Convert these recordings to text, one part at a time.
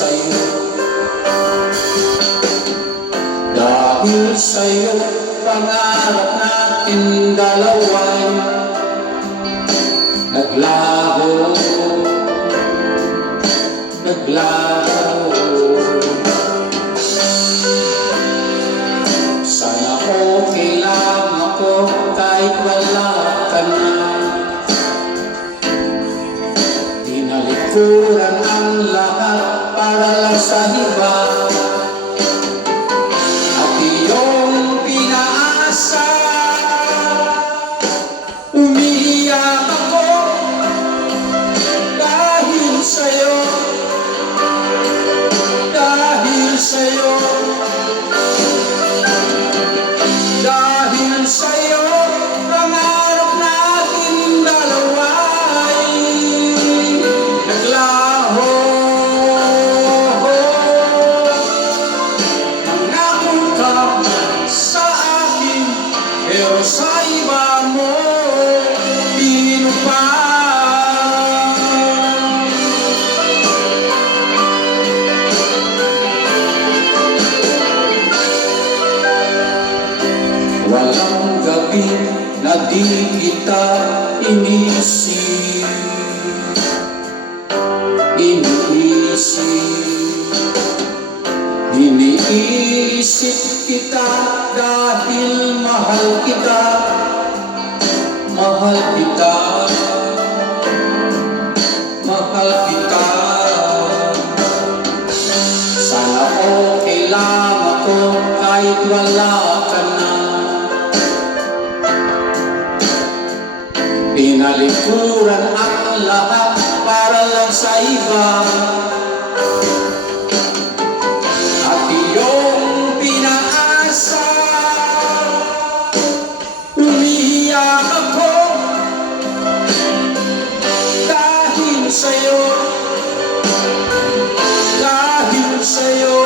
sa'yo, dahil sa'yo pangarap natin dalawa'y naglaho, naglaho. Sana okay lang ako kahit wala ka na. Tinalikuran ang lahat para lang sa iba, at iyong pinaasa. Umiiyak ako dahil sa'yo, dahil sa'yo, dahil sa'yo pangarap natin dalawa'y naglaho. Nangako ka sa akin, pero sa iba mo pinupaan. Walang gabi na di kita iniisip, iniisip kita dahil mahal kita, mahal kita, mahal kita. Sana okay lang ako kahit wala ka na. Pinalikuran ang lahat para lang sa iba, at iyong pinaasa. Umiiyak ako dahil sa'yo, dahil sa'yo,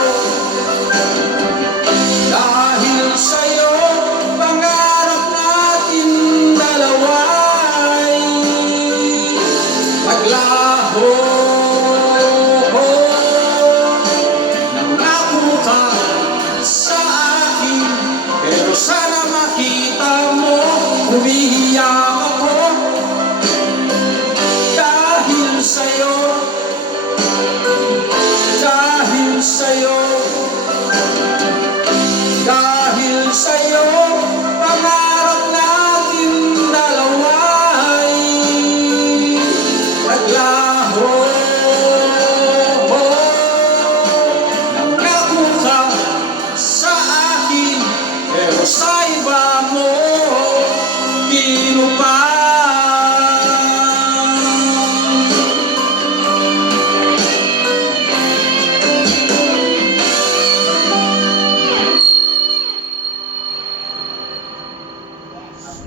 dahil sa'yo pangarap natin dalawa'y naglaho. Nangako ka sa akin, pero sana makita mo. Umiiyak ako dahil sa'yo, dahil sa'yo.